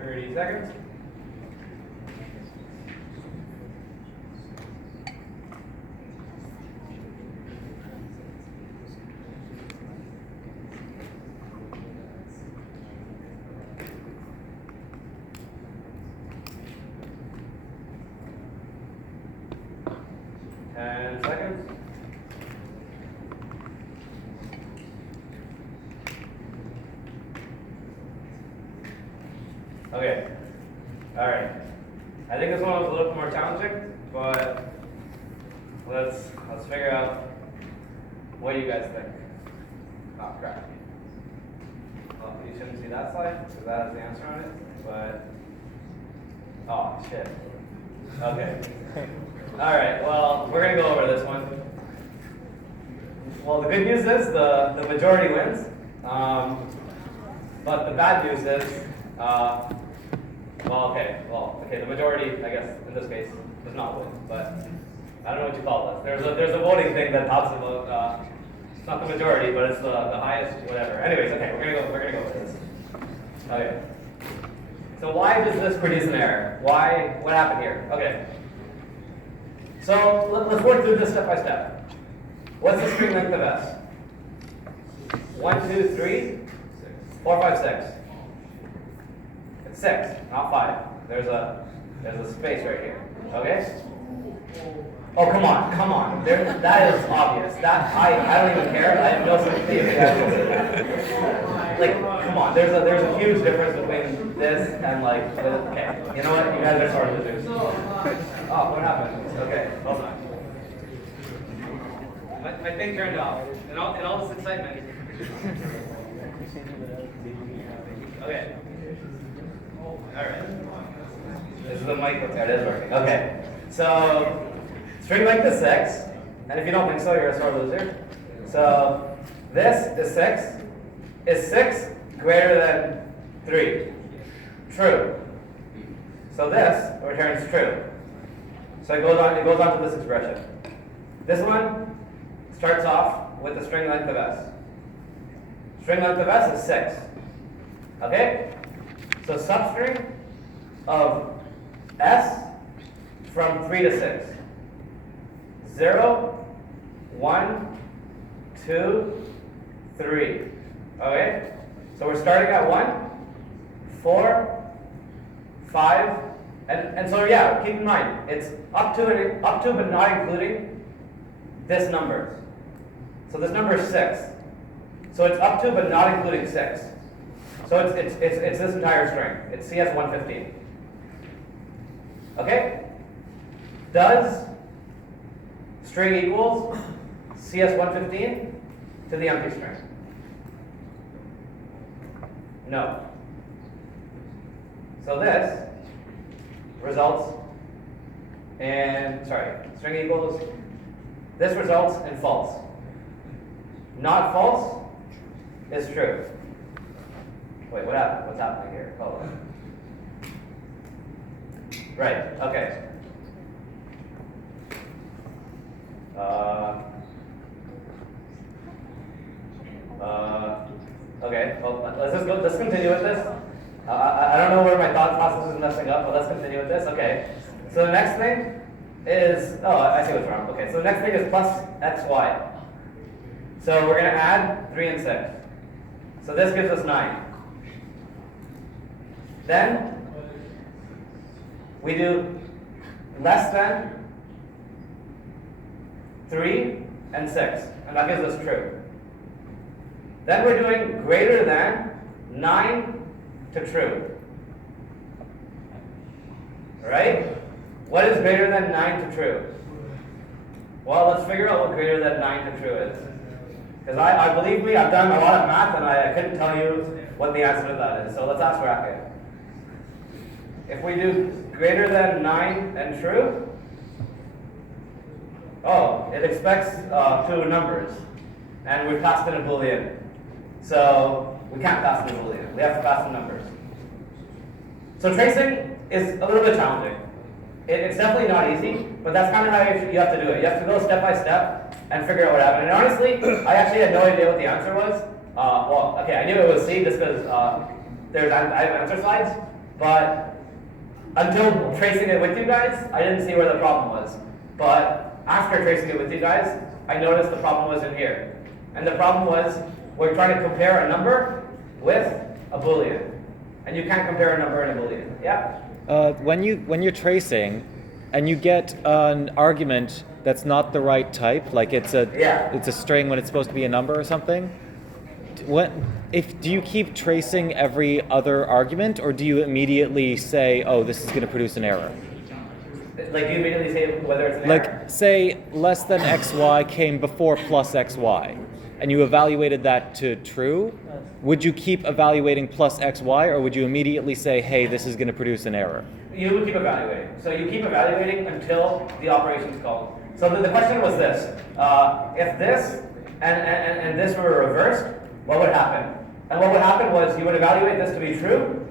30 seconds. And seconds. Okay. All right. I think this one was a little bit more challenging, but let's figure out what you guys think. Oh crap. Well, you shouldn't see that slide because that has the answer on it. But oh shit. Okay. All right. Well, we're gonna go over this one. Well, the good news is the majority wins. But the bad news is, the majority, I guess, in this case, does not win. But I don't know what you call this. There's a voting thing that talks about, it's not the majority, but it's the highest, whatever. Anyways, okay, we're gonna go with this. Okay. So why does this produce an error? What happened here? Okay. So let's work through this step by step. What's the string length of S? 1, 2, 3, 4, 5, 6. It's 6, not 5. There's a space right here. Okay? Oh, come on. That is obvious. That I don't even care. I have no sympathy if you guys don't see that. Like, come on. There's a huge difference between this and like. Okay. You know what? You guys are sort of losers. Oh, what happened? Okay, hold on. My thing turned off. In all this excitement. Okay. All right. This is the mic. It is working. Okay. So string length is 6, and if you don't think so, you're a sore loser. So this is 6. Is 6 greater than 3? True. So this returns true. So it goes on to this expression. This one starts off with the string length of S. String length of S is 6. Okay? So substring of S from 3 to 6. 0, 1, 2, 3. Okay? So we're starting at 1, 4, 5, and so yeah, keep in mind, it's up to but not including this number. So this number is 6. So it's up to but not including 6. So it's this entire string. It's CS 115. Okay? Does string equals CS 115 to the empty string? No. So this results in, string equals, this results in false. Not false is true. Wait, what happened? What's happening here? Hold on. Right, okay. Okay, well, let's continue with this. I don't know where my thought process is messing up, but let's continue with this. Okay, so the next thing is, I see what's wrong. Okay, so the next thing is plus xy. So we're going to add 3 and 6. So this gives us 9. Then we do less than 3 and 6, and that gives us true. Then we're doing greater than 9 to true. Right? What is greater than 9 to true? Well, let's figure out what greater than 9 to true is. Because I believe me, I've done a lot of math and I couldn't tell you what the answer to that is. So let's ask Racket. If we do greater than 9 and true, it expects 2 numbers. And we've passed in a Boolean. So we can't pass in a Boolean. We have to pass in numbers. So tracing is a little bit challenging. It's definitely not easy, but that's kind of how you have to do it. You have to go step by step and figure out what happened. And honestly, I actually had no idea what the answer was. I knew it was C just because I have answer slides, But until tracing it with you guys, I didn't see where the problem was. But after tracing it with you guys, I noticed the problem was in here. And the problem was we're trying to compare a number with a Boolean. And you can't compare a number and a Boolean. Yeah? When you're tracing and you get an argument that's not the right type, like it's a string when it's supposed to be a number or something, do you keep tracing every other argument, or do you immediately say, oh, this is going to produce an error? Like, do you immediately say whether it's an error? Like, say less than xy came before plus xy, and you evaluated that to true. Would you keep evaluating plus xy, or would you immediately say, hey, this is going to produce an error? You would keep evaluating. So you keep evaluating until the operation is called. So the question was this. If this and this were reversed, what would happen? And what would happen was you would evaluate this to be true,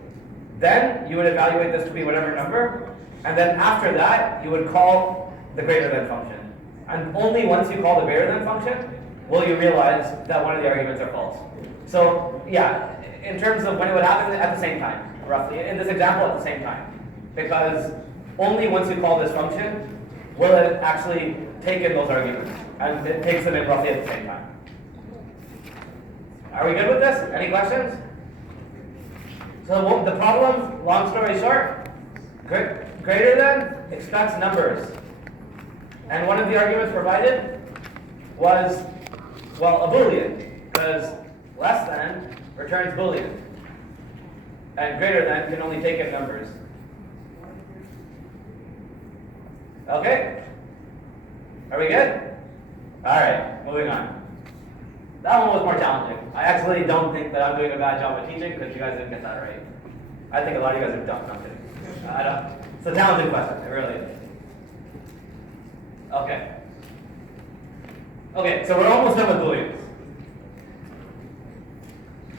then you would evaluate this to be whatever number, and then after that, you would call the greater than function. And only once you call the greater than function will you realize that one of the arguments are false. So yeah, in terms of when it would happen, at the same time, roughly. In this example, at the same time. Because only once you call this function will it actually take in those arguments. And it takes them in roughly at the same time. Are we good with this? Any questions? So the problem, long story short, greater than expects numbers. And one of the arguments provided was, well, a Boolean, because less than returns Boolean. And greater than can only take in numbers. Okay? Are we good? Alright, moving on. That one was more challenging. I actually don't think that I'm doing a bad job at teaching because you guys didn't get that right. I think a lot of you guys are dumb. No, I'm kidding. I don't. It's a challenging question. It really is. Okay. Okay, so we're almost done with Booleans.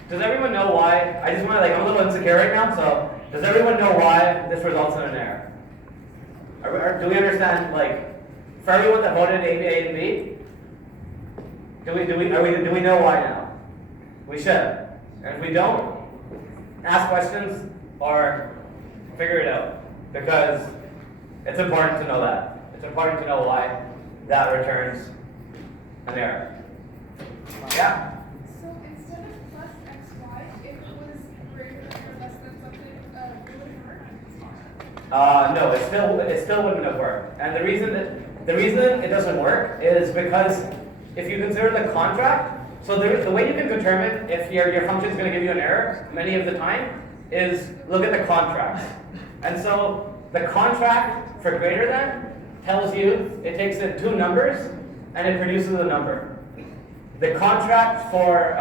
Does everyone know why? I just want to, I'm a little insecure right now, so does everyone know why this results in an error? Do we understand, for everyone that voted A and B, do we know why now? We should. And if we don't, ask questions or figure it out. Because it's important to know that. It's important to know why that returns an error. Yeah? So instead of plus xy, if it was greater or less than something, it wouldn't work? No, it still wouldn't have worked. And the reason it doesn't work is because if you consider the contract, so the way you can determine if your function is going to give you an error many of the time is look at the contract. And so the contract for greater than tells you it takes in two numbers and it produces a number. The contract for,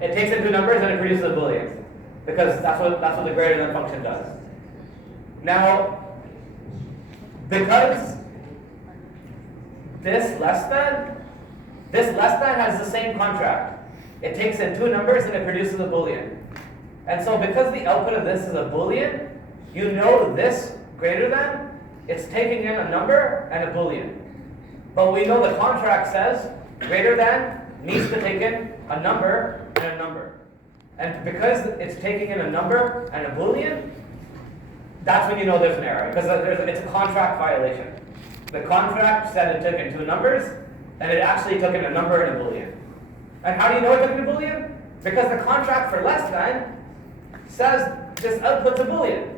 it takes in two numbers and it produces a Boolean. Because that's what the greater than function does. Now, because this less than has the same contract. It takes in two numbers and it produces a Boolean. And so because the output of this is a Boolean, you know this greater than, it's taking in a number and a Boolean. But we know the contract says greater than needs to take in a number and a number. And because it's taking in a number and a Boolean, that's when you know there's an error, because it's a contract violation. The contract said it took in two numbers, and it actually took in a number and a Boolean. And how do you know it took in a Boolean? Because the contract for less than says this output's a Boolean.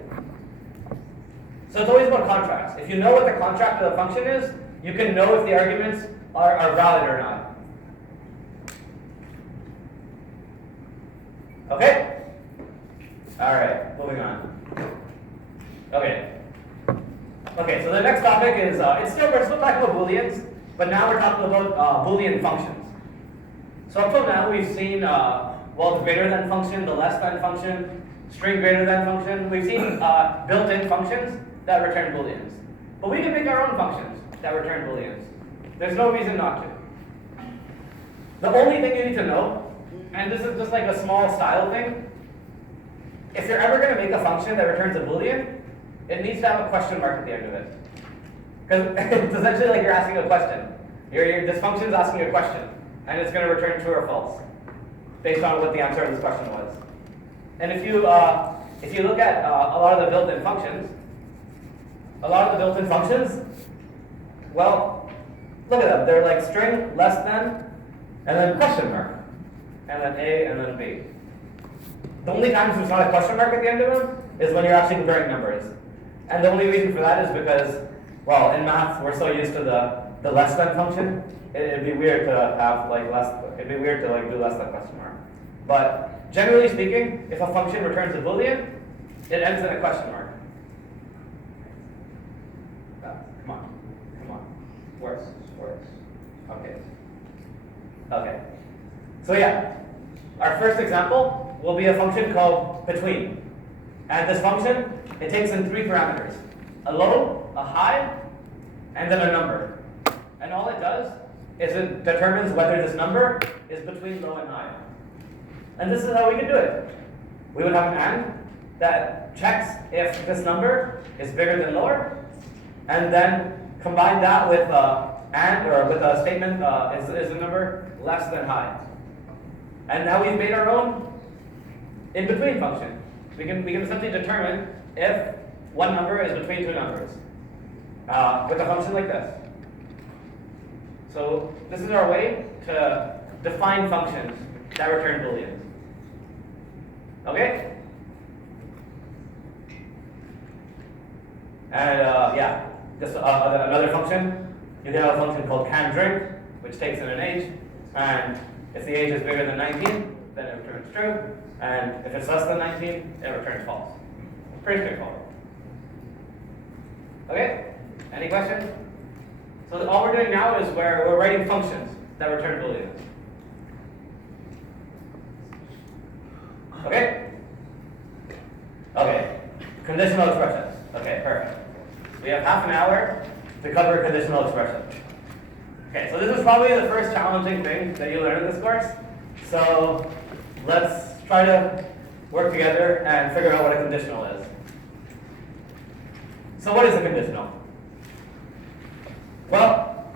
So it's always about contracts. If you know what the contract of the function is, you can know if the arguments are valid or not. Okay? Alright, moving on. Okay. Okay, so the next topic is, we're still talking about Booleans, but now we're talking about Boolean functions. So up till now we've seen, the greater than function, the less than function, string greater than function. We've seen built-in functions that return Booleans. But we can make our own functions that return Booleans. There's no reason not to. The only thing you need to know, and this is just like a small style thing, if you're ever going to make a function that returns a Boolean, it needs to have a question mark at the end of it. Because it's essentially like you're asking a question. This function is asking a question, and it's going to return true or false, based on what the answer of this question was. And if you if you look at a lot of the built-in functions, well, look at them. They're like string less than, and then question mark, and then A, and then B. The only times there's not a question mark at the end of them is when you're actually comparing numbers. And the only reason for that is because, well, in math, we're so used to the less than function. It'd be weird to have like it'd be weird to like do less than question mark. But generally speaking, if a function returns a Boolean, it ends in a question mark. Come on. Worse. Okay. So yeah, our first example will be a function called between. And this function, it takes in 3 parameters: a low, a high, and then a number. And all it does is it determines whether this number is between low and high. And this is how we can do it. We would have an AND that checks if this number is bigger than lower, and then combine that with AND, or with a statement, is the number less than high. And now we've made our own in-between function. We can essentially determine if one number is between 2 numbers with a function like this. So this is our way to define functions that return Booleans. Okay? And yeah, just another function. You can have a function called canDrink, which takes in an age, and if the age is bigger than 19, then it returns true, and if it's less than 19, it returns false. Pretty straightforward. Okay? Any questions? So all we're doing now is we're writing functions that return Booleans. Okay? Okay. Conditional expressions. Okay, perfect. We have half an hour to cover conditional expressions. Okay, so this is probably the first challenging thing that you learn in this course. So let's try to work together and figure out what a conditional is. So what is a conditional? Well,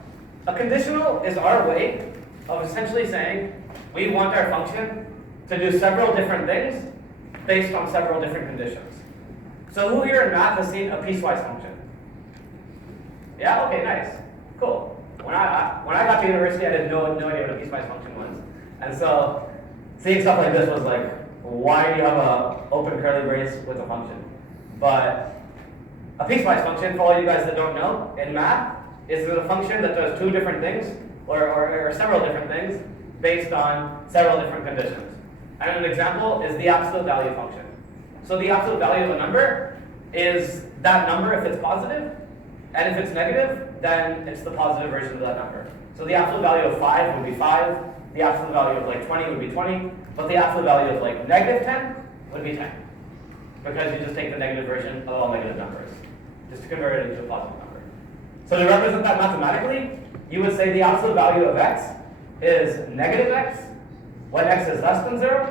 a conditional is our way of essentially saying we want our function to do several different things based on several different conditions. So who here in math has seen a piecewise function? Yeah? Okay, nice. Cool. When I got to university, I had no idea what a piecewise function was. And so seeing stuff like this was like, why do you have an open curly brace with a function? But a piecewise function, for all you guys that don't know, in math, is a function that does 2 different things, or several different things, based on several different conditions. And an example is the absolute value function. So the absolute value of a number is that number if it's positive, and if it's negative, then it's the positive version of that number. So the absolute value of 5 would be 5, the absolute value of like 20 would be 20, but the absolute value of like negative 10 would be 10. Because you just take the negative version of all negative numbers, just to convert it into a positive number. So to represent that mathematically, you would say the absolute value of x is negative x when x is less than 0,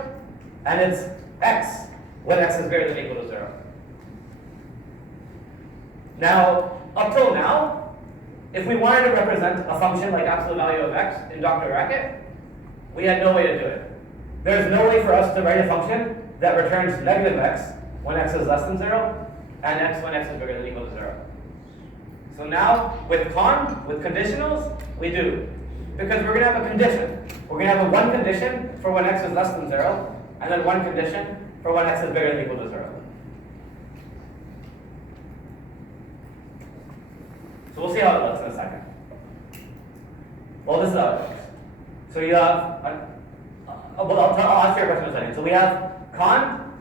and it's x when x is greater than or equal to 0. Now, up till now, if we wanted to represent a function like absolute value of x in Dr. Racket, we had no way to do it. There's no way for us to write a function that returns negative x when x is less than 0, and x when x is bigger than or equal to 0. So now, with conditionals, we do. Because we're going to have a condition. We're going to have one condition for when x is less than 0, and then one condition for when x is bigger than or equal to 0. So we'll see how it looks in a second. Well, this is how it looks. So you have, I'll ask you a question in a second. So we have con,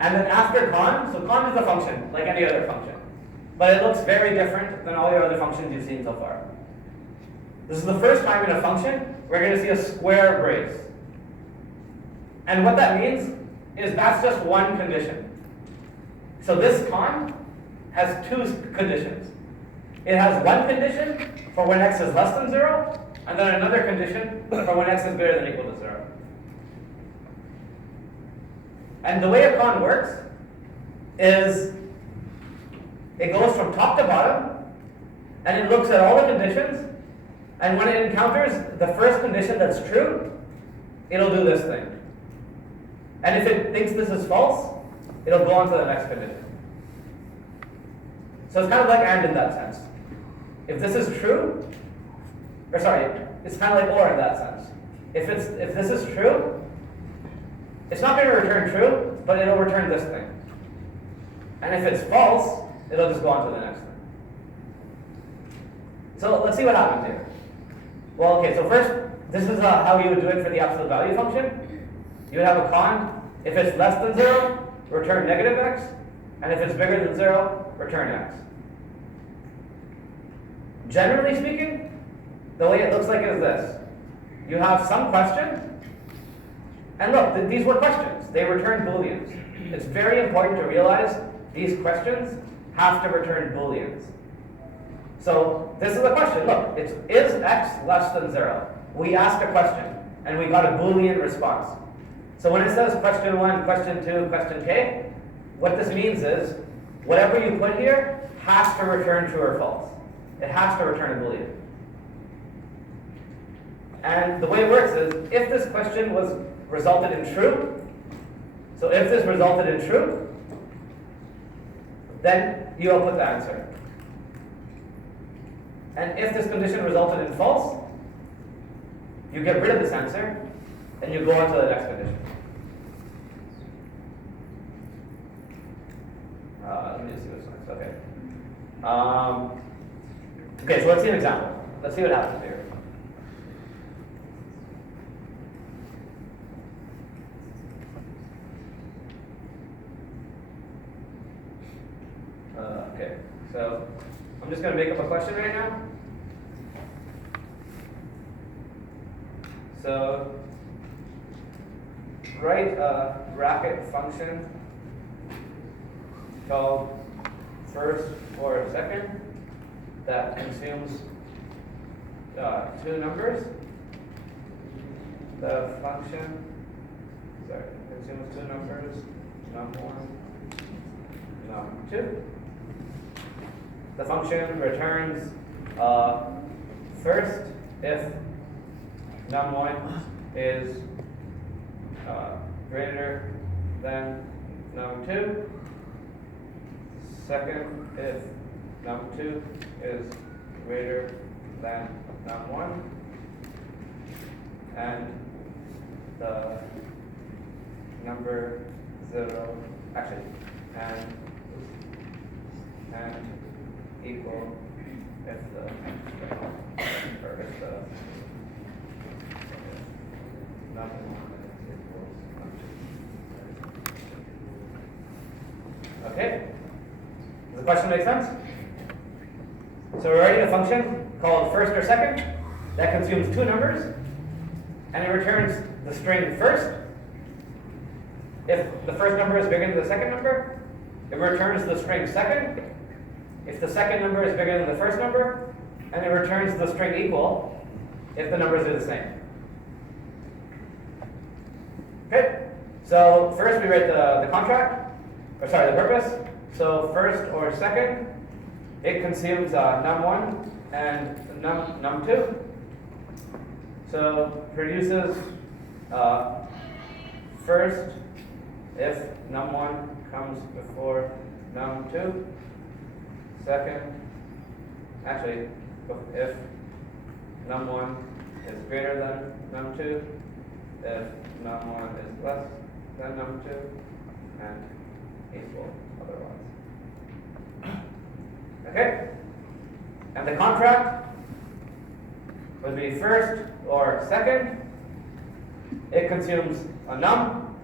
and then after con, so con is a function, like any other function. But it looks very different than all your other functions you've seen so far. This is the first time in a function we're going to see a square brace. And what that means is that's just one condition. So this con has 2 conditions. It has one condition for when x is less than 0, and then another condition for when x is greater than or equal to 0. And the way a con works is it goes from top to bottom, and it looks at all the conditions, and when it encounters the first condition that's true, it'll do this thing. And if it thinks this is false, it'll go on to the next condition. So it's kind of like AND in that sense. If this is true, or sorry, it's kind of like OR in that sense. If this is true, it's not going to return true, but it'll return this thing. And if it's false, it'll just go on to the next thing. So let's see what happens here. Well, okay, so first, this is how you would do it for the absolute value function. You would have a con. If it's less than 0, return negative x. And if it's bigger than 0, return x. Generally speaking, the way it looks like is this. You have some question. And look, these were questions. They return booleans. It's very important to realize these questions have to return booleans. So this is a question. Look, it's is x less than 0? We asked a question, and we got a boolean response. So when it says question 1, question 2, question k, what this means is whatever you put here has to return true or false. It has to return a boolean. And the way it works is if this question was resulted in true, so if this resulted in true, then you output the answer. And if this condition resulted in false, you get rid of this answer, and you go on to the next condition. Let me just see what's next. Okay. Okay, so let's see an example. Let's see what happens here. Okay, so I'm just going to make up a question right now. So write a bracket function called first or second that consumes two numbers. The function consumes two numbers, num1, num2. The function returns first if num1 is greater than num2. Second, if num2 is greater than num1. And the number 0, actually, and equal if the okay? Does the question make sense? So we're writing a function called first or second that consumes two numbers, and it returns the string first. If the first number is bigger than the second number, it returns the string second. If the second number is bigger than the first number, and it returns the string equal if the numbers are the same. Okay, so first we write the contract, or sorry, the purpose. So first or second, it consumes num1 and num2. So produces first if num1 comes before num2. Second, actually, if num1 is greater than num2, if num1 is less than num2, and equal otherwise. Okay? And the contract would be first or second. It consumes a num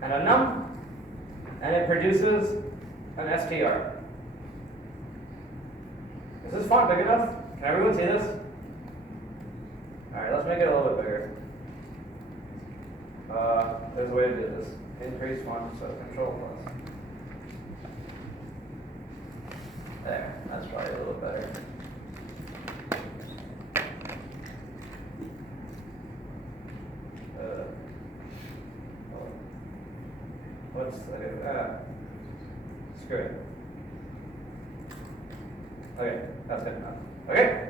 and a num, and it produces an str. Is this font big enough? Can everyone see this? Alright, let's make it a little bit bigger. There's a way to do this. Increase font, so Control plus. There, that's probably a little better. Screw it. Okay, that's good enough. Okay?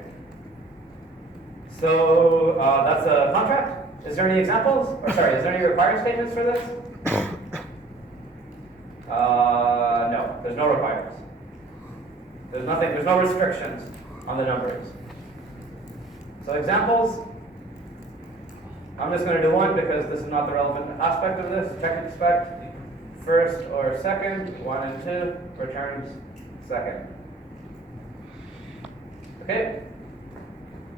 So that's a contract. Is there any examples? Or sorry, is there any required statements for this? No, there's no requirements. There's nothing, there's no restrictions on the numbers. So examples, I'm just going to do one because this is not the relevant aspect of this. Check expect, first or second, 1 and 2, returns second. Okay?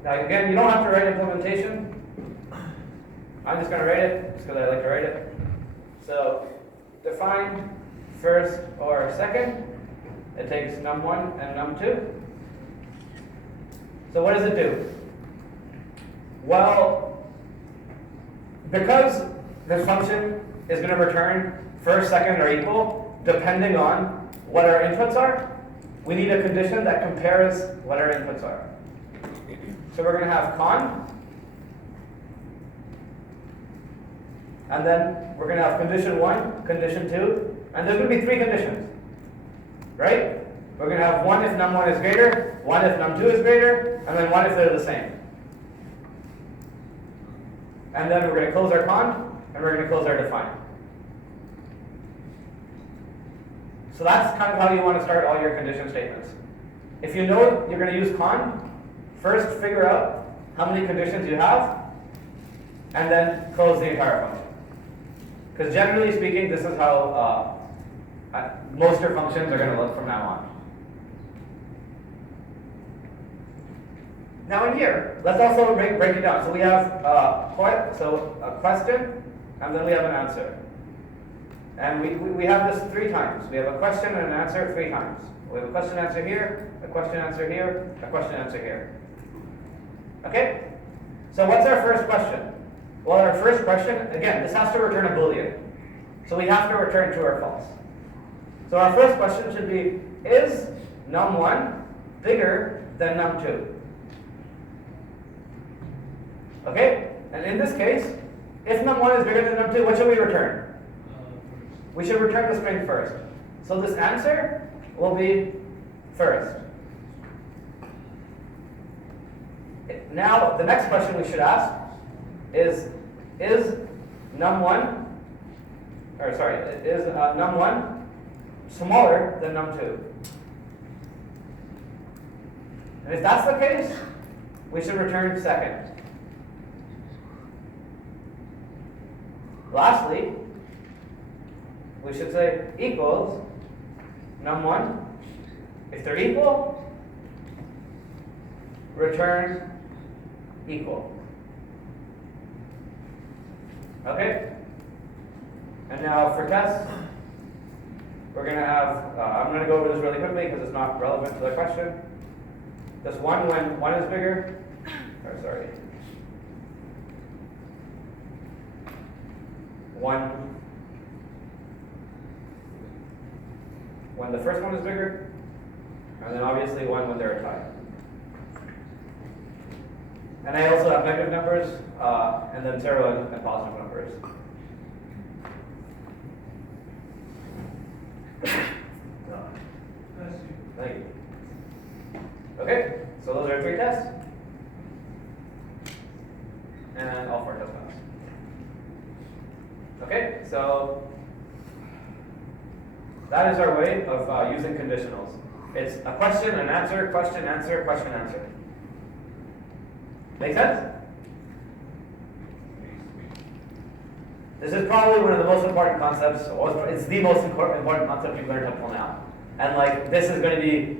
Now again, you don't have to write implementation. I'm just going to write it, just because I like to write it. So, define first or second. It takes num1 and num2. So what does it do? Well, because this function is going to return first, second, or equal, depending on what our inputs are, we need a condition that compares what our inputs are. So we're going to have con, and then we're going to have condition 1, condition 2, and there's going to be 3 conditions, right? We're going to have 1 if num1 is greater, 1 if num2 is greater, and then 1 if they're the same. And then we're going to close our con, and we're going to close our define. So that's kind of how you want to start all your condition statements. If you know you're going to use con, first figure out how many conditions you have, and then close the entire function. Because generally speaking, this is how most of your functions are going to look from now on. Now in here, let's also break it down. So we have a question, and then we have an answer. And we have this 3 times. We have a question and an answer 3 times. We have a question answer here, a question answer here, a question answer here. Okay? So what's our first question? Well, our first question, again, this has to return a Boolean. So we have to return true or false. So our first question should be, is num1 bigger than num2? Okay? And in this case, if num1 is bigger than num2, what should we return? We should return the string first. So this answer will be first. Now, the next question we should ask is num1, is num1 smaller than num2? And if that's the case, we should return second. Lastly, we should say equals num1. If they're equal, return equal. Okay? And now for tests, we're going to have, I'm going to go over this really quickly because it's not relevant to the question. This 1 when 1 is bigger, or sorry, 1 when the first one is bigger, and then obviously 1 when they're a tie. And I also have negative numbers, and then 0 and positive numbers. Thank you. Okay, so those are 3 tests. And all 4 test pass. Okay, so that is our way of using conditionals. It's a question, an answer, question, answer, question, answer. Make sense? This is probably one of the most important concepts, or it's the most important concept you've learned up till now. And like, this is going to be,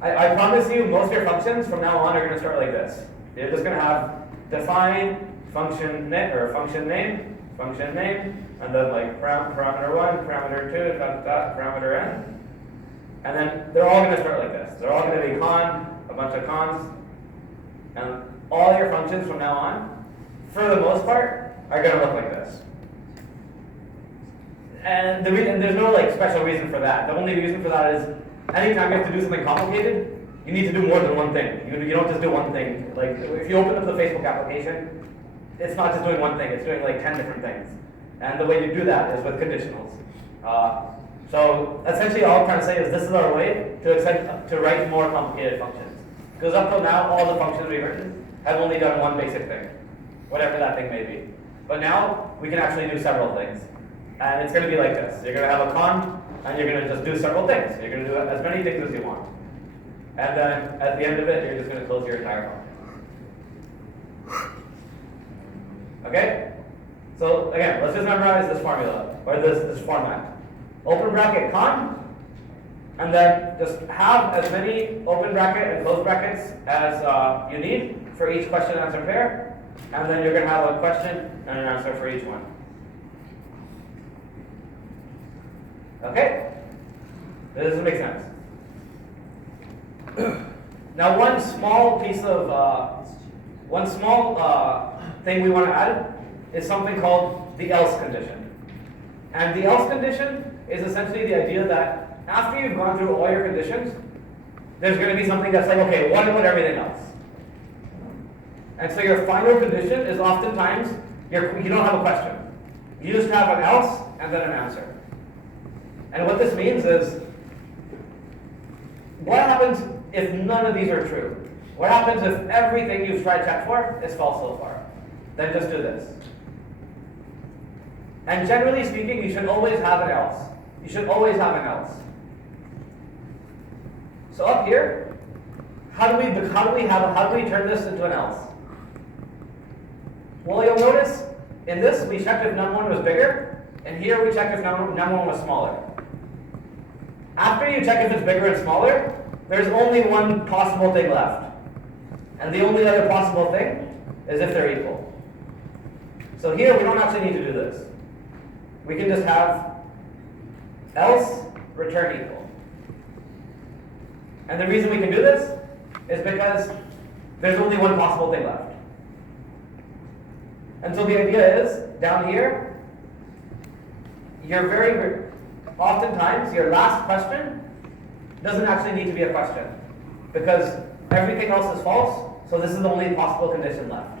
I promise you, most of your functions from now on are going to start like this. You're just going to have define, function name, and then like parameter 1, parameter 2, parameter n. And then they're all going to start like this. They're all going to be con, a bunch of cons, and all your functions from now on, for the most part, are going to look like this. And there's no like special reason for that. The only reason for that is anytime you have to do something complicated, you need to do more than one thing. You don't just do one thing. Like if you open up the Facebook application, it's not just doing one thing, it's doing like 10 different things. And the way you do that is with conditionals. So essentially all I'm trying to say is this is our way to write more complicated functions. Because up till now, all the functions we've written have only done one basic thing, whatever that thing may be. But now, we can actually do several things. And it's going to be like this. You're going to have a con, and you're going to just do several things. You're going to do as many things as you want. And then at the end of it, you're just going to close your entire con. Okay? So again, let's just memorize this formula, or this format. Open bracket con, and then just have as many open bracket and close brackets as you need for each question and answer pair. And then you're going to have a question and an answer for each one. Okay? Does this make sense? Now, one small thing we want to add is something called the else condition. And the else condition is essentially the idea that after you've gone through all your conditions, there's going to be something that's like, okay, what about everything else? And so your final condition is oftentimes, you don't have a question. You just have an else and then an answer. And what this means is, what happens if none of these are true? What happens if everything you've tried to check for is false so far? Then just do this. And generally speaking, you should always have an else. You should always have an else. So up here, how do we turn this into an else? Well, you'll notice in this we checked if num1 was bigger, and here we checked if num1 was smaller. After you check if it's bigger and smaller, there's only one possible thing left. And the only other possible thing is if they're equal. So here we don't actually need to do this. We can just have else return equal. And the reason we can do this is because there's only one possible thing left. And so the idea is, down here, oftentimes your last question doesn't actually need to be a question, because everything else is false, so this is the only possible condition left.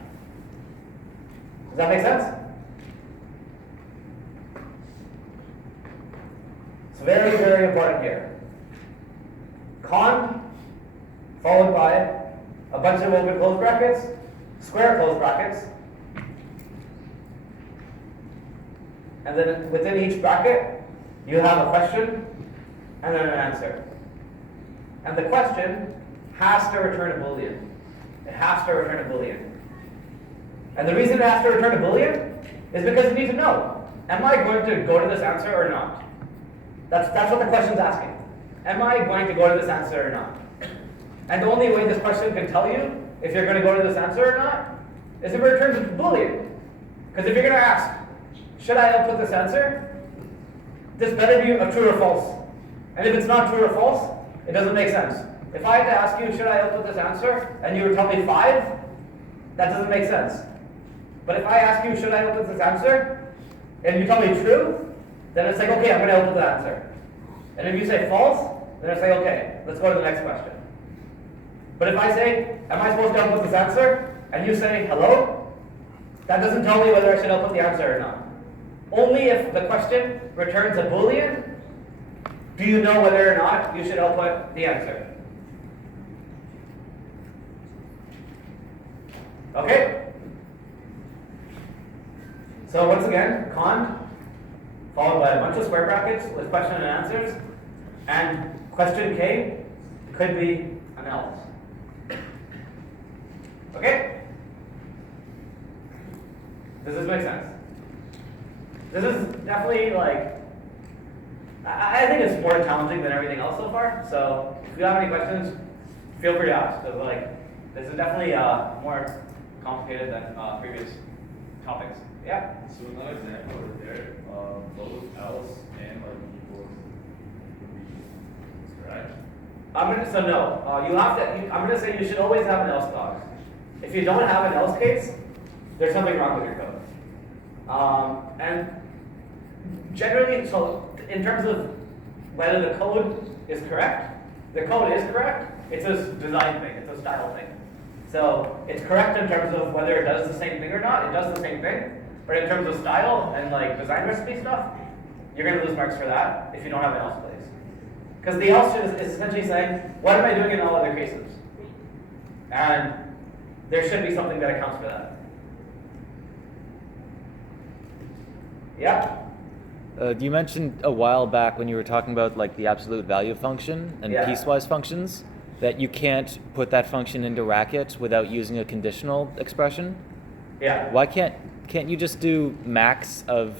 Does that make sense? It's very, very important here. Con, followed by a bunch of open close brackets, square close brackets, and then within each bracket, you have a question and then an answer. And the question has to return a Boolean. It has to return a Boolean. And the reason it has to return a Boolean is because you need to know, am I going to go to this answer or not? That's what the question's asking. Am I going to go to this answer or not? And the only way this question can tell you if you're going to go to this answer or not is if it returns a Boolean. Because if you're going to ask, should I output this answer? This better be a true or false. And if it's not true or false, it doesn't make sense. If I had to ask you, should I output this answer, and you would tell me 5, that doesn't make sense. But if I ask you, should I output this answer, and you tell me true, then it's like, okay, I'm going to output the answer. And if you say false, then I say, okay, let's go to the next question. But if I say, am I supposed to output this answer, and you say hello, that doesn't tell me whether I should output the answer or not. Only if the question returns a Boolean do you know whether or not you should output the answer. Okay? So once again, con, followed by a bunch of square brackets with question and answers, and question K could be an else. Okay? Does this make sense? This is definitely like, I think it's more challenging than everything else so far. So if you have any questions, feel free to ask. Because like, this is definitely more complicated than previous topics. Yeah. So another example over there, both else and like equals would be correct. You have to. I'm gonna say you should always have an else clause. If you don't have an else case, there's something wrong with your code. And generally, so in terms of whether the code is correct, the code is correct. It's a design thing. It's a style thing. So it's correct in terms of whether it does the same thing or not. It does the same thing. But in terms of style and like design recipe stuff, you're going to lose marks for that if you don't have an else place. Because the else is essentially saying, what am I doing in all other cases? And there should be something that accounts for that. Yeah? You mentioned a while back when you were talking about like the absolute value function and Yeah. piecewise functions that you can't put that function into Racket without using a conditional expression. Yeah. Why can't you just do max of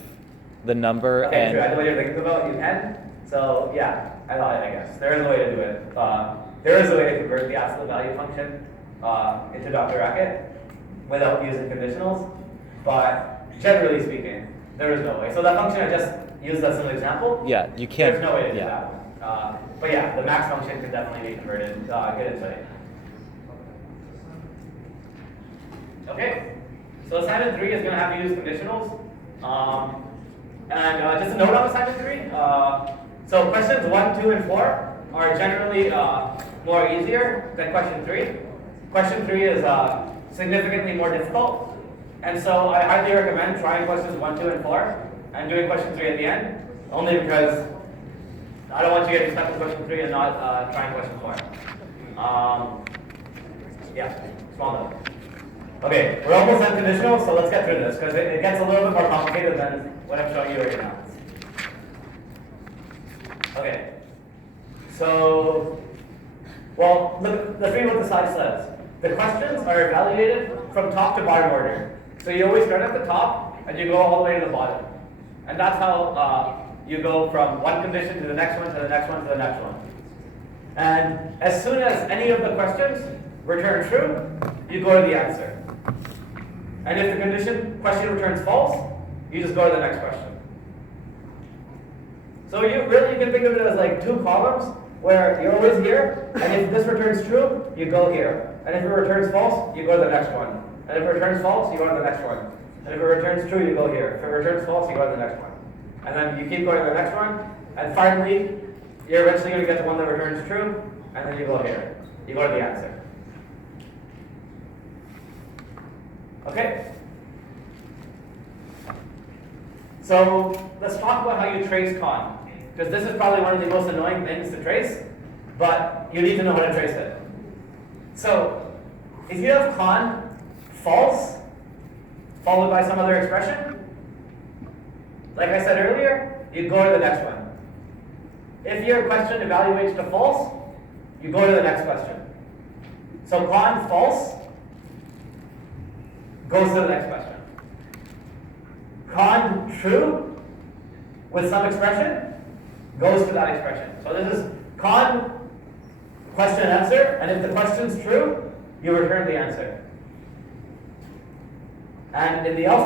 the number Okay, and true. I know what you're thinking about. You can. So yeah, I guess there is a way to do it. There is a way to convert the absolute value function into Dr. Racket without using conditionals, but generally speaking, there is no way. So that function I just used as an example. yeah, you can't. There's no way to do yeah. that one. But yeah, the max function can definitely be converted. Get into it. Okay, so assignment 3 is going to have to use conditionals. And just a note on assignment 3. So questions 1, 2, and 4 are generally more easier than question 3. Question 3 is significantly more difficult. And so I highly recommend trying questions 1, 2, and 4 and doing question 3 at the end, only because I don't want you getting stuck with question 3 and not trying question 4. Yeah, small note. Okay, we're almost done conditional, so let's get through this because it gets a little bit more complicated than what I'm showing you right now. Okay, so, well, let's read what the slide says. The questions are evaluated from top to bottom order. So you always start at the top and you go all the way to the bottom. And that's how you go from one condition to the next one, to the next one, to the next one. And as soon as any of the questions return true, you go to the answer. And if the question returns false, you just go to the next question. So you can think of it as like 2 columns where you're always here, and if this returns true, you go here. And if it returns false, you go to the next one. And if it returns false, you go to the next one. And if it returns true, you go here. If it returns false, you go to the next one. And then you keep going to the next one, and finally, you're eventually going to get to one that returns true, and then you go here. You go to the answer. Okay? So let's talk about how you trace con, because this is probably one of the most annoying things to trace, but you need to know how to trace it. So if you have con false, followed by some other expression, like I said earlier, you go to the next one. If your question evaluates to false, you go to the next question. So con false goes to the next question. Con true with some expression goes to that expression. So this is con question and answer, and if the question's true, you return the answer. And in the else